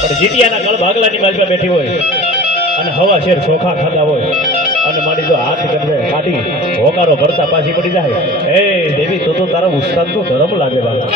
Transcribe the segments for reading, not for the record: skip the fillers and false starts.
પણ જીતિયાના કળ ભાગલાની બાજુમાં બેઠી હોય અને હવા શેર ચોખા ખાતા હોય અને મારી જો હાથ કરે કાઢી હોકારો ભરતા પાછી પડી જાય, એ દેવી તો તારા ઉસ્તાદ નો ધર્મ લાગે બાબા.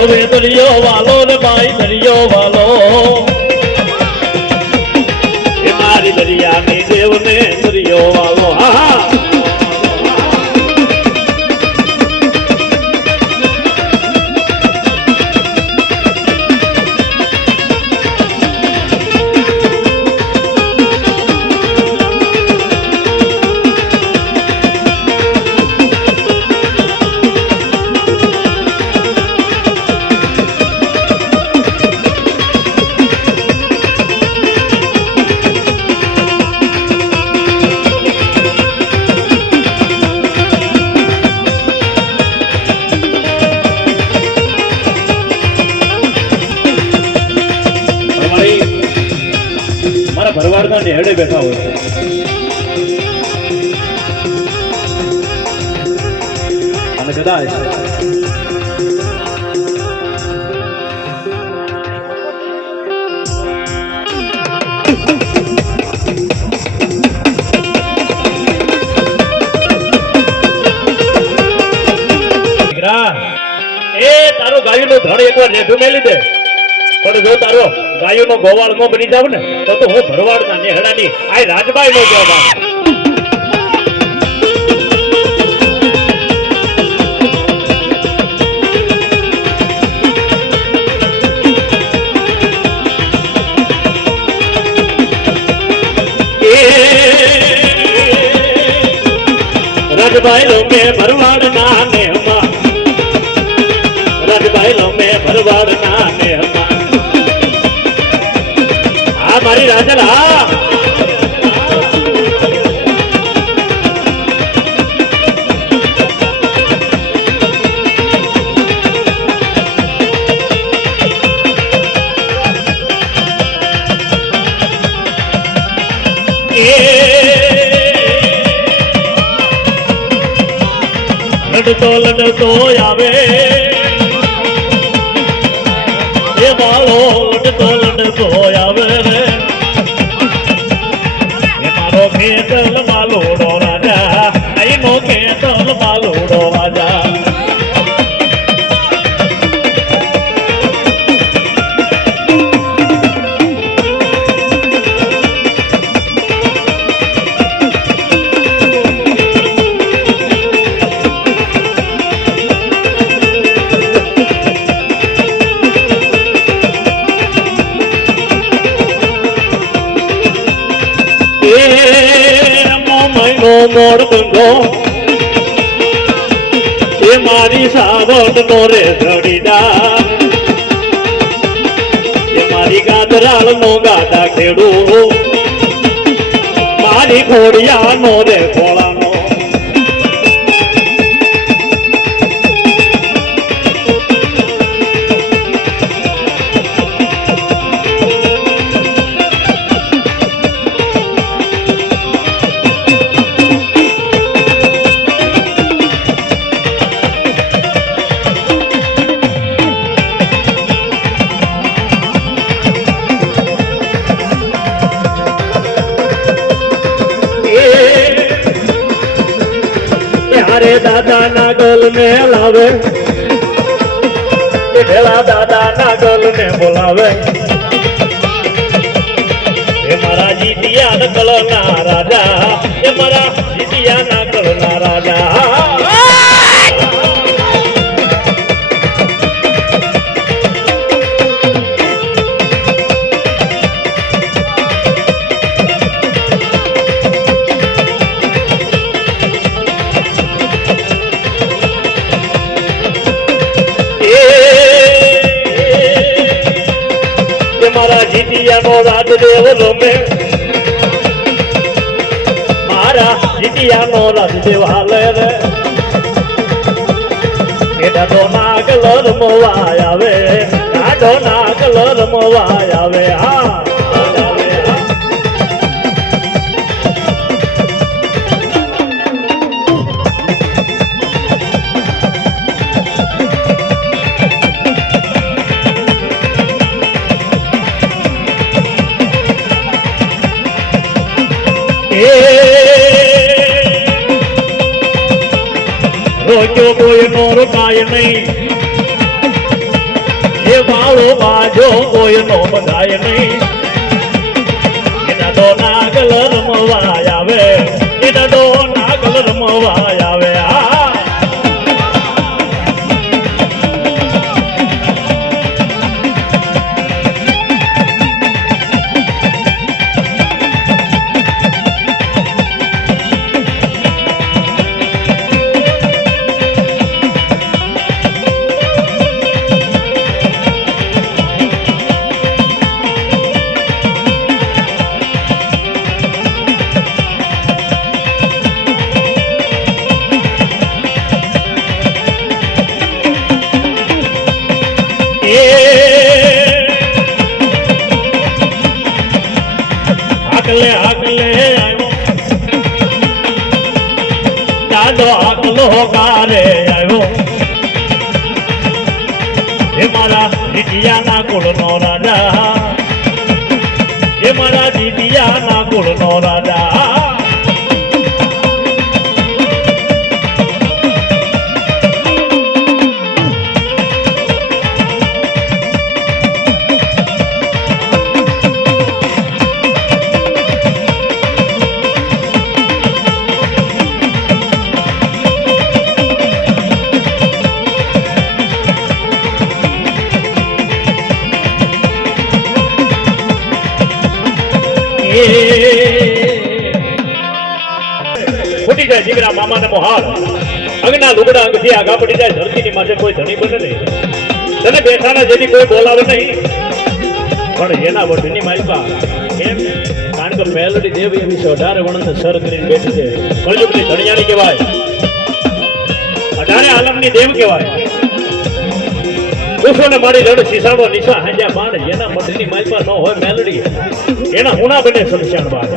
હવે દરિયો વાલો ને ભાઈ દરિયો વાલો, એ મારી દરિયાની દેવ ને દરિયો વાલો. હા ભરવાડના નેહડે બેઠા હોય અને કદાચ એ તારો ગાયું નું ધડ એકવાર રેઠું મેલી દે, પણ જો તારો ગાયો નો ગોવાળ નો બની જાવ ને તો હું ભરવાડના નેહડાની આ રાજબાઈ નો જવાબ. રાજબાઈ લો મે ભરવાડના નેહમાં, રાજબાઈ લો મે ભરવાડના નેહમાં, મારી રાજલ. હા લડતો આવે એ વાળો, લડતો આવે રે ખેતલ માલુડો રાજા, અહીંનો ખેતલ માલુડો રાજા. મોડ બંગો એ મારી સાવટ નો રે ધડીદા, એ મારી ગાદરાળ નો ગાદા ખેડું, મારી ઘોડિયા નો રે ખોળાનો. દાદા ના ગલ ને લાવે, ઢેલા દાદા ના ગલ ને બોલાવે, એ મારા જીતિયા ના ગલ ના રાજા, એ મારા જીતિયા ના ગલ ના રાજા. મારા જીતિયાનો રાજદેવ રમે મારા જીતિયાનો રાજદેવ હાલે રે એ દાદો નાગલ રમવાય આવે દાદો નાગલ રમવાય આવે હા રોક્યો કોઈ નો રોકાય નહીં એ વાળો બાજો કોઈ નો બધાય નહીં એના તો નાગલ રમવાય આવે એના તો નાગલ રમવાય આવે આ આગલે આગલે આવ્યો દાદો આગલો કારે આવ્યો એ મારા જીતિયાના કુળનો રાજા એ મારા જીતિયાના કુળનો રાજા ફૂટી જાય જીગરા મામા ને મોહાર અંગના લુગડા અંગથી આગા પડી જાય ધરતીની માથે કોઈ ધણી બને નહીં તને બેઠાના જેથી કોઈ બોલાવે નહીં પણ એના વઢની માલપા એમ કારણ કે મેલડી દેવી એવી 18 વણંત સર કરીને બેઠી છે કળયુગની ધણિયાની કહેવાય 18 આલમની દેવ કહેવાય ઉસો ને મારી રડ સીસાડો નિશા હાંજા બાણ જેના મઢની માલપા ન હોય મેલડી એના હુણા બને સમશાન બાદ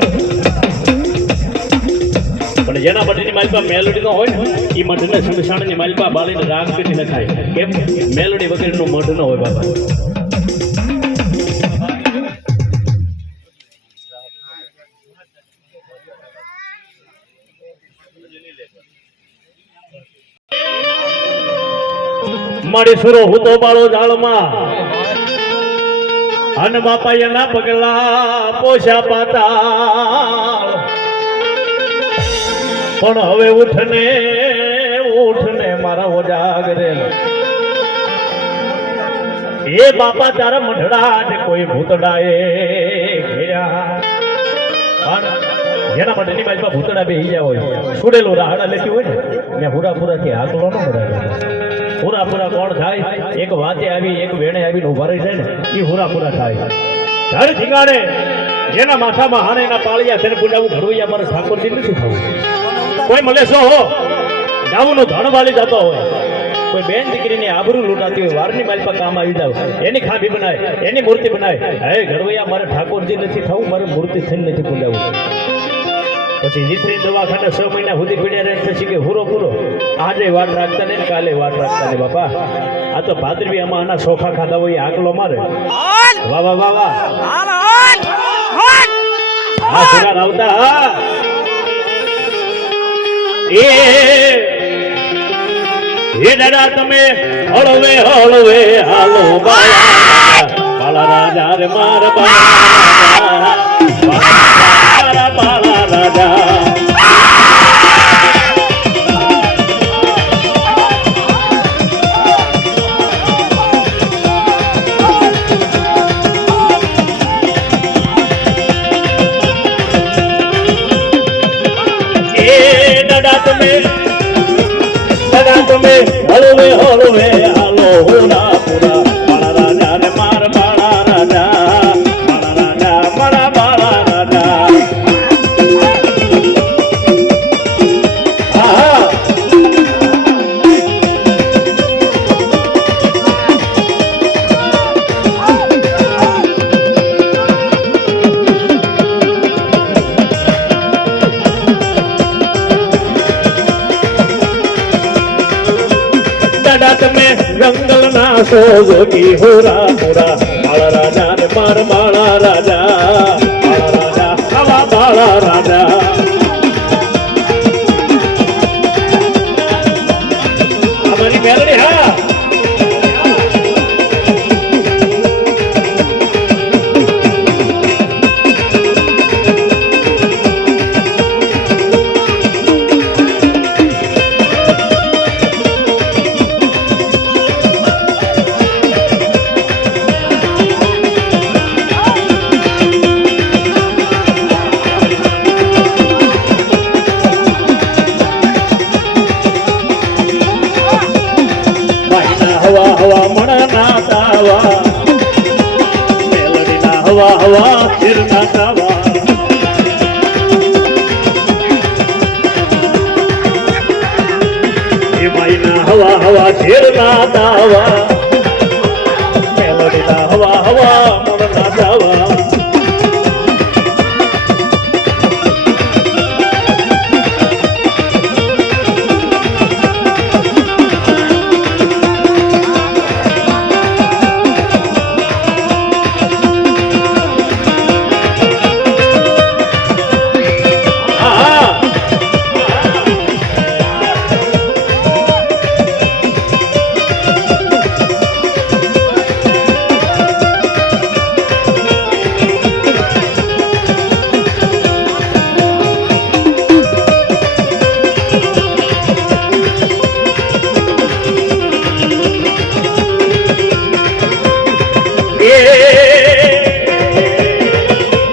પણ જેના મઢની માલપા મેલડી નો હોય ને એ મઢને સમશાનની માલપા બાળીને રાગ પીટી ન ખાય કેમ મેલડી વગેરેનું મઢ ન હોય બાબા મારી સુરો હું તો બાળો જાળમાં અન બાપા એના પગલા પોષા પાતાળ પણ હવે ઉઠને મારા ઓજાગરે એ બાપા તારા મઢડા ને કોઈ ભૂતડાએ ઘેર્યા જેના મઢની બાજુમાં ભૂતડા બેહી ગયા હોય છોડેલું રાહડા લેતી હોય ને પૂરા થી હાકલો ન ભરાય પૂરા કોણ થાય એક વાતે આવી એક વેણે આવીને ઉભા રહી જાય ને એ પૂરા થાય ધર ઠીકાણે જેના માથામાં હાને એના પાળિયા તેને પૂજાવું ઘડવૈયા મારે ઠાકોરજી નથી થવું કોઈ મળે છો હો જાવુંનો ધણ વાળી જતો હોય કોઈ બેન દીકરીની આબરૂ લૂંટાતી હોય વારની માલપા કામ આવી જાવ એની ખાંભી બનાય એની મૂર્તિ બનાય હે ઘડવૈયા મારે ઠાકોરજી નથી થવું મારે મૂર્તિ થઈને નથી પૂજાવું પછી જીતરી દવાખાને 6 મહિના સુધી પીડ્યા રહે પછી કે પૂરો આજે વાટ રાખતા ને કાલે વાટ રાખતા ને બાપા આ તો ભાદરવી આમાં આના સોખા ખાધા હોય આકલો મારે વાહ હા સુરા આવતા હા એ દાદા તમે હળવે હાલો બાળા રાજા રે માર બાળા રાજા તમે હળવે હાલો હોના પૂરા બાળા રાજા ને માર બાળા રાજા પાસો જોગી હોરા મોરા બાળા રાજા ને માર બાળા રાજા આવા બાળા રાજા અમારી મેલડી હા હવા હવા મણના તાવા મેલડીના હવા હવા શિરના તાવા એ માઈના હવા હવા શિરના તાવા મેલડીના હવા હવા મણના તાવા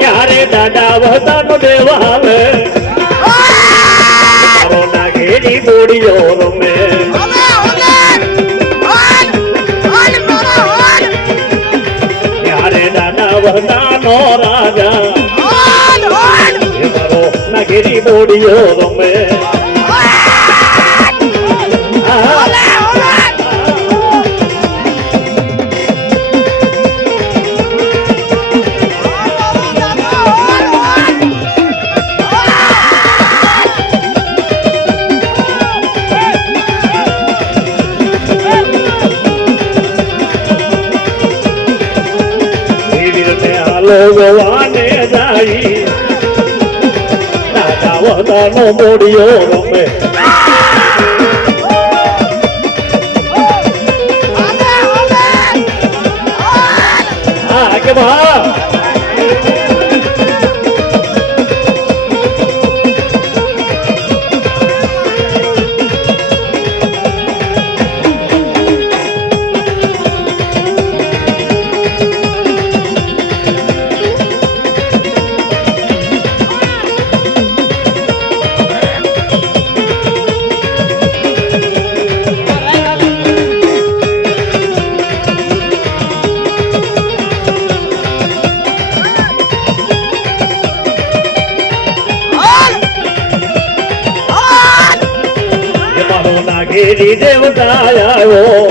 યારે દાદા વહતાનો દેવાલે તારો નાગેરી બોડીઓ રમે યારે દાદા વહતાનો રાજા મારો નાગેરી બોડીઓ રમે ભગવાને જાય દાદા વહતાનો બોડીઓ રમે કે ભા નાગેરી દેવતા આવ્યો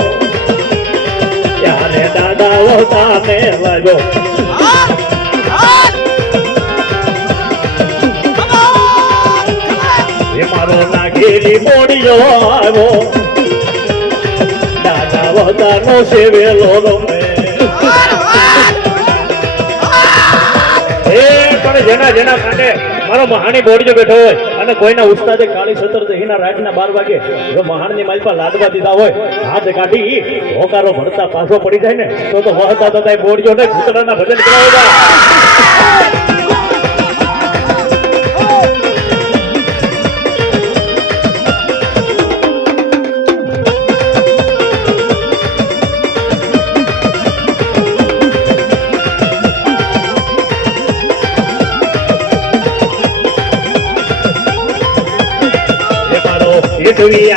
ત્યારે દાદા વહતાને લાગ્યો એ મારો નાગેરી મોડિયો આવ્યો દાદા વહતાનો સેવેલો રમે પણ જેના જેના કાંઠે મારો મહાણી બોડીજો બેઠો હોય અને કોઈના ઉસ્તાદે કાળી સતર દહીના રાતના 12 વાગે જો મહાણની માલપા લાદવા દીધા હોય હાથ કાઢી હોકારો ભરતા પાછો પડી જાય ને તો વહતા થતા બોડીજો ને ભૂતડાના ભજન કરાવવા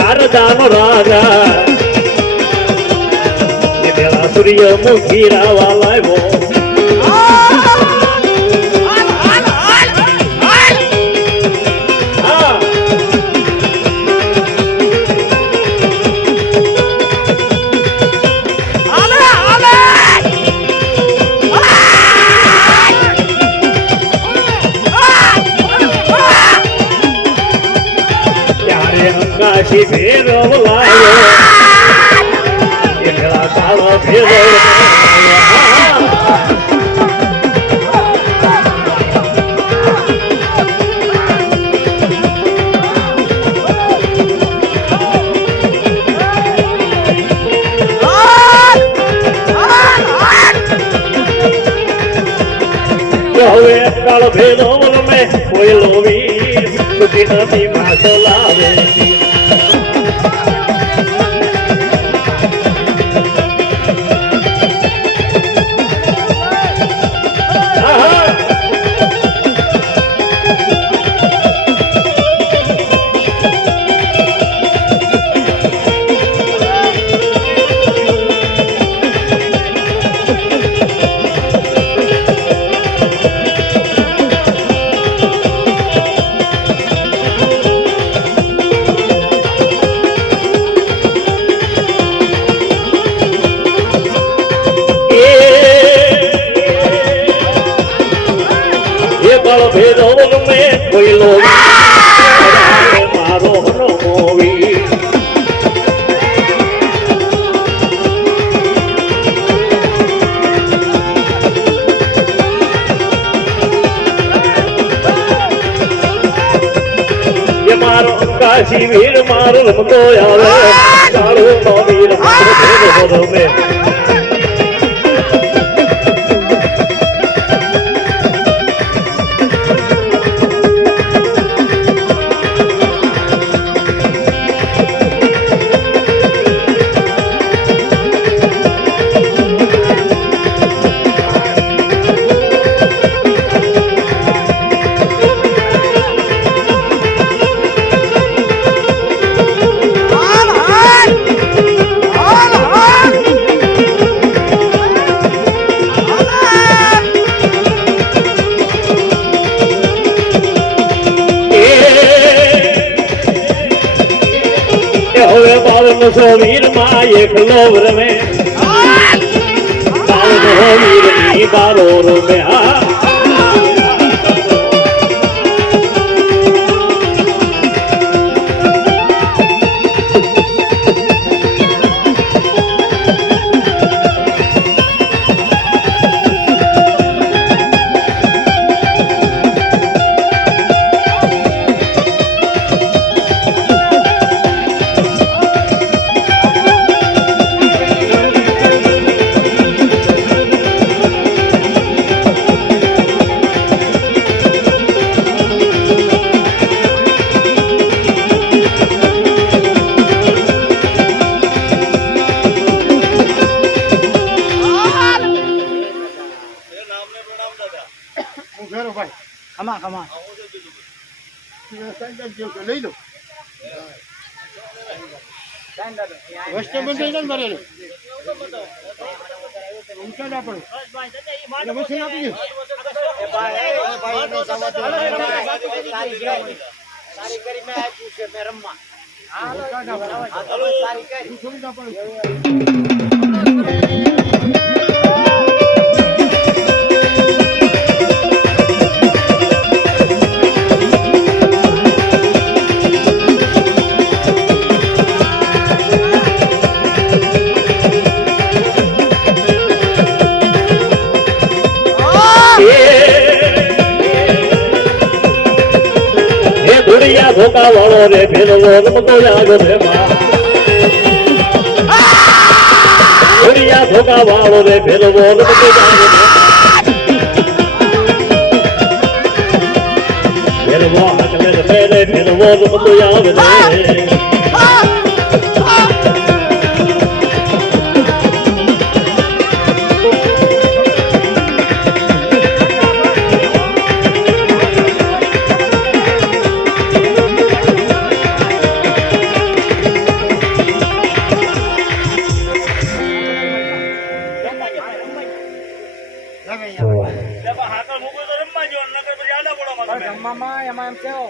આરદાનો રાજા એ પેલા સૂર્યમુખી રાવા લાવ્યો કાશી ભેરવ લાયો એ પેલા કાળો કાળો ભેરો હવે કાળો ભેરો મેં કોઈ લોવી સુખી નથી માસ લાવે કાળો ભેરો મેં કોઈ લોવી મારો મોવી મારો કાશી વીર મારો રમતો આવે કાળો નો વીર મારો ભેરો મેં હવે બાવન સો વીર માં એકલો રમે બાવન વીર ની બારો રમે ખમા ખમા લઈ લો વસ્તુ બંધ થઈ જાય ને ઊંચા ના પડે એટલે વસ્તુ આપી દે તારી કરી મેં આપ્યું છે મેં રમવા તારી કરી થોડી ના પડે ધોળિયા ધોકા વાળો રે ભેરો રમતો યાદ રે ધોળિયા ધોકા વાળો રે ભેરો રમતો યાદ રે ભેરવો હાકલે પેલે ભેરવો રમતો યાદ રે રમવામાં એમાં એમ કેવો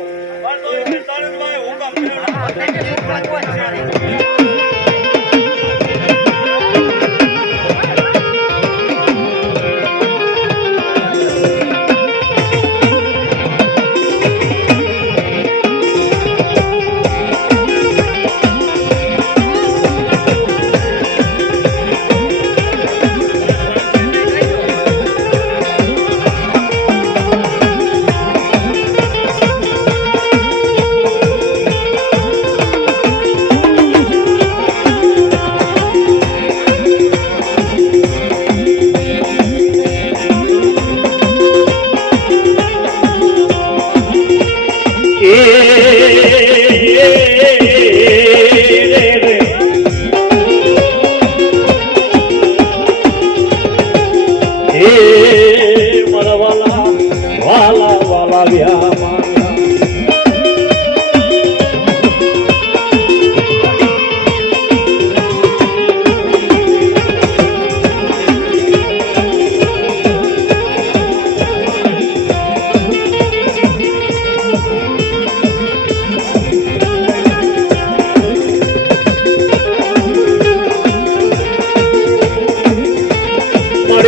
આવ્યા માતા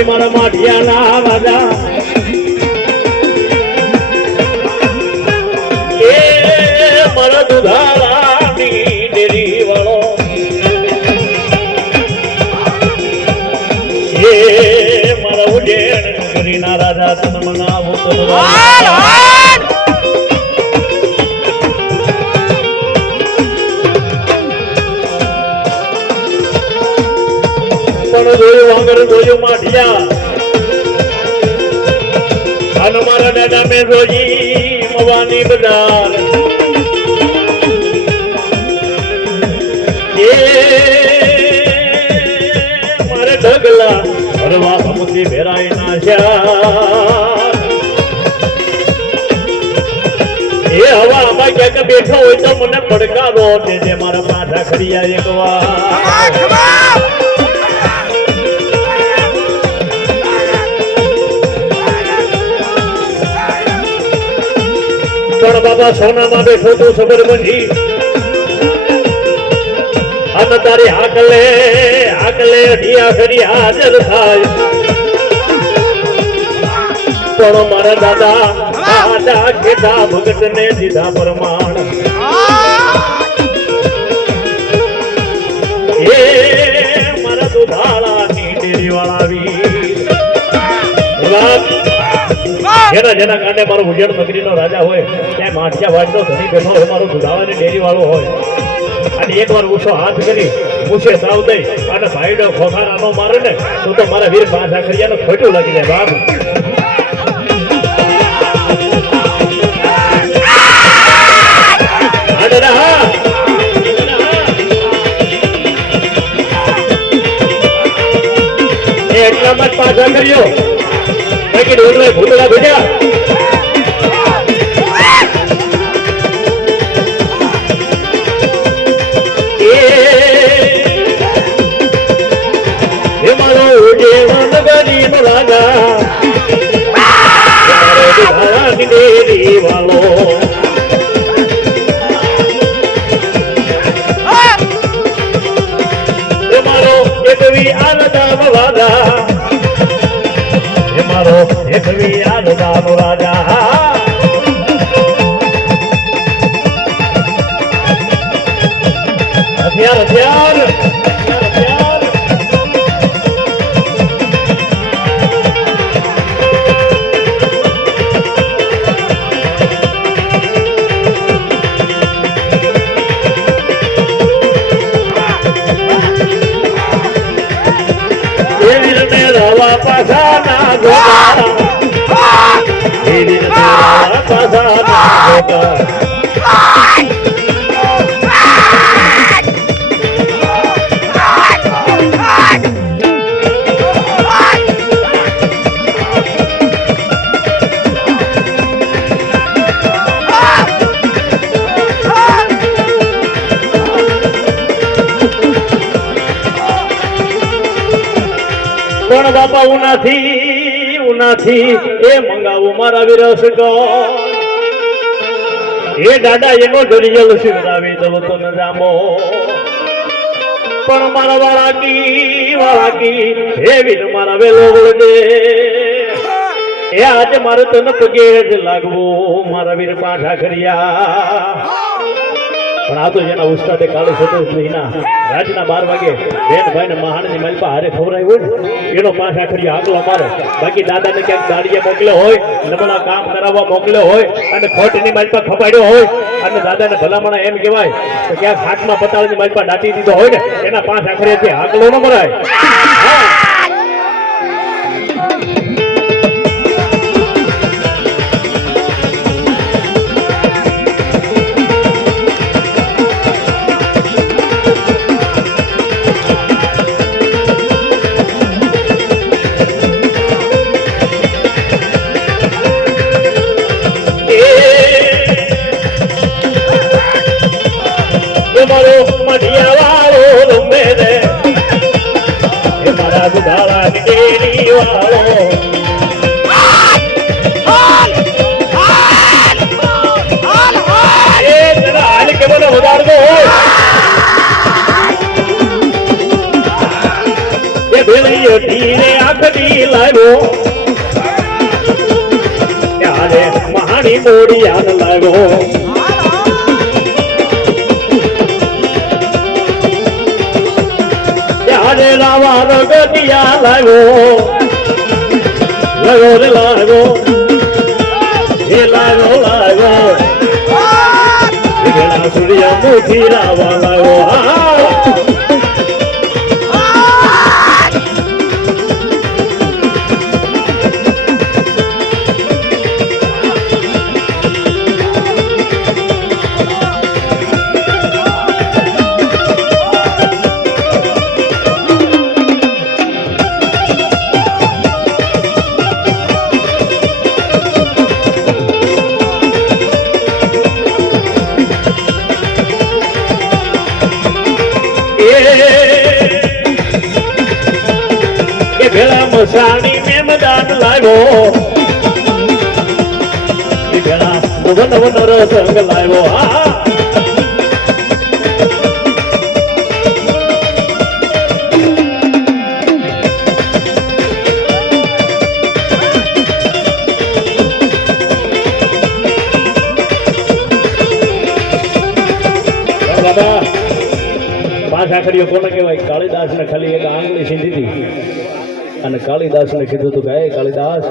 મારા માઠિયાના રાજા એ મારા દુધાળાની ડેરી વાળો એ મારા ઉજ્જૈન નગરીના રાજા તન મનાવું તન પણ જોયું વાંગર જોયું માઠિયા અને મારા દાદા મેં જોજી મવાની બજાર એ મારે ઢગલા ભરવા સમુદ્રી ભેરાઈ નાખ્યા એ હવા આમાં ક્યાંક બેઠો હોય તો મને પડકારો જે મારા માથા ખડિયા એક વાર પણ બાબા સોનામાં બેઠો તું સબરબંધી અને તારી હાકલે અઢિયા કરી હાજર થાય પણ મારા દાદા ખેતા ભગત ને દીધા પ્રમાણ એ મારા દુધાળાની ડેરી વાળા વીર જેના કારણે મારો ઉજ્જૈન નગરીનો રાજા હોય ત્યાં માઠિયા વાટનો ધણી બેઠો હોય મારો દુધાળાની ડેરી વાળો હોય અને એકવાર ઊંચો હાથ કરી પૂછે તાવ દઈ અને ભાઈડો ખોખાના ન મારે ને તો મારા વીર પાછા ખરિયાનો ખોટું લાગી જાય બાપ એટલામાં જ પાછા કર્યો બાકી ડોલરે ભૂતળા ભેટ્યા એ મારો ઉજ્જૈન નગરીનો રાજા દુધાળાની ડેરી વાળો એ મારો એકવી આલદામ વાદા મારો એકવી આલદામ રાજા હથિયાર પાછા ના ગોતા પાછા ના ગોતા પણ બાપા ઉનાથી એ મંગાવું મારા વિરસ ગો એ દાદા એનો દરિયલ સિંધાવી દઉં તો ન જામો પણ મારા વાળાકી હે વીર મારા વેલો વળદે એ આજે મારે તને પગે જ લાગવું મારા વીર પાછા ખરિયા પણ આ તો જેના ઉસ્તાદે કાલે સતોષના રાતના 12 વાગે બેનભાઈ ને મહાણની માલપા હારે ખવરાય હોય ને એનો પાછા ખરી આગલો મારે બાકી દાદાને ક્યાંક દાડીએ મોકલ્યો હોય નબળા કામ કરાવવા મોકલ્યો હોય અને ખોટની માલપા ખપાડ્યો હોય અને દાદાને ભલામણા એમ કહેવાય તો ક્યાંક હાથમાં પતાળની માલપા દાટી દીધો હોય ને એના પાછા ખરીથી આગલો ન મરાય એ ધીરે આખડી લાવ્યો ત્યારે મહાની મોડી યાદ લાવ્યો ત્યારે રાવા રગતિયા લાવ્યો લાવ્યો રે લાવ્યો એ લાવ્યો લાવ્યો વિગડા સૂર્ય મુઠી રાવા લાવ્યો કે ભેળા મસાણી મેમદાન લાવ્યો કે ભેળા નવ નવ નર સંગ લાવ્યો હા દાદા પાંચ આખડીઓ કોને કહેવાય કાળીદાસ ને ખાલી એક આંગળી સીધી હતી અને કાળીદાસ ને કીધું હતું કે હે કાળીદાસ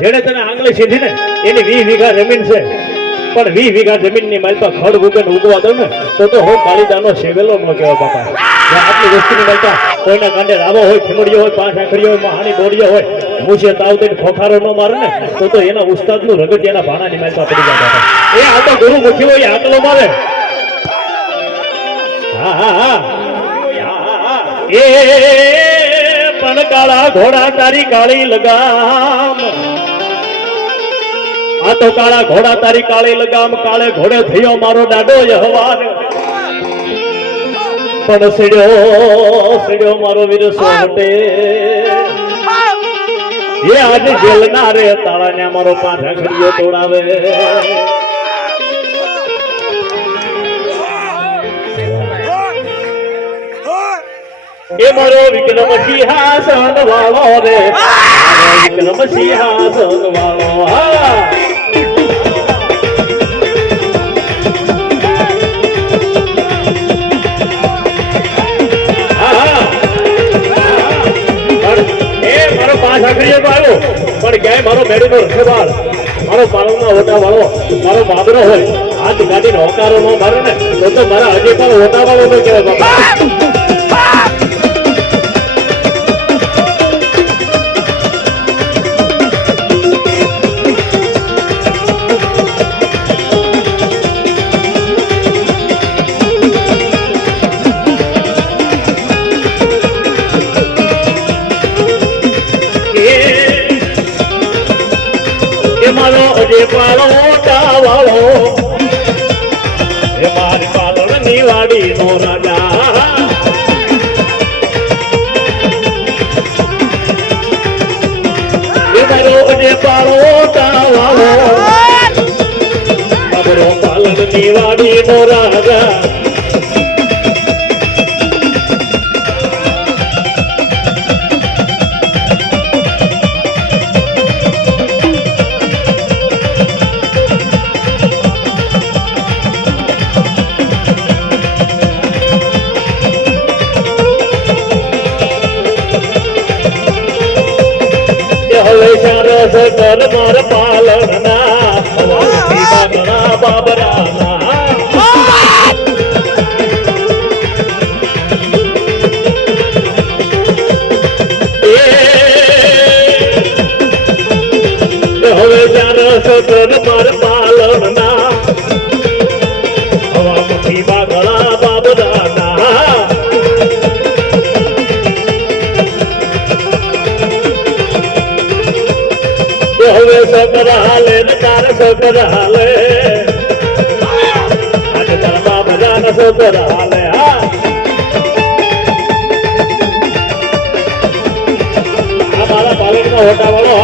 જેને તને આંગળી સીધી ને એની 20 વીઘા જમીન છે પણ 20 વીઘા જમીન ની માલપા ખડ ઉગે ઉગવા દો ને તો હું કાળીદાસ નો સેવેલો ન કહેવાય બાપા આટલી વસ્તુની માલપા કોઈના કાંડે રાવો હોય ખીમડીઓ હોય પાંચ આખડીઓ હોય મહાની બોડીઓ હોય મૂછે તાવ દઈને ખોખારો ન મારે ને તો એના ઉસ્તાદ નું રગત એના ભાણાની માલપા પડી જાય બાપા એ આ તો ગુરુ મુખી હોય આટલો મારે એ પણ કાળા ઘોડા તારી કાળી લગામ આ તો કાળા ઘોડા તારી કાળી લગામ કાળે ઘોડે થયો મારો દાડો યહવાન પણ સીડ્યો મારો વીર સોહટે એ આજે જેલના રે તાળા ને મારો પાછા ખડીયો તોડાવે એ મારો વિક્રમ સિંહાસન વાળો રે વિક્રમ સિંહાસન વાળો એ મારો પાંચ આખરીઓ તો આવ્યો પણ ક્યાંય મારો મેડીનો રખેવાળ મારો પાલવના ઓટા વાળો મારો માદરો હોય હાથ ગાડીનો હોકારો ન મારે ને તો મારા હજી પણ ઓટા વાળો ન કહેવાય બાપા મારો અજય પાળો વાળો એ મારી પાલણ ની વાડી નો રાજા એ મારો અજય પાળો વાળો મારો પાલણ ની વાડી નો રાજા સરસ કર માર પાલના બાબરાના હવે સરસ કર માર પાલના હવા મુઠી બાગળા બાબરાના હવે સકરાલે તાર સકરાલે આજે તારા બાબા જાન સકરાલે મારા પાલનમાં હોટા વાળો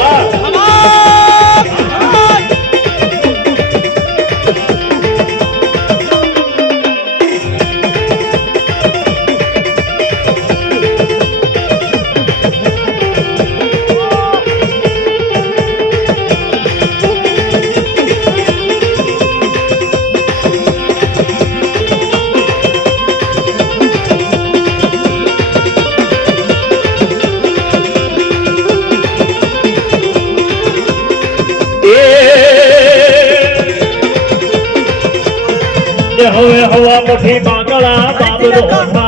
પછી બાકડા બાબરો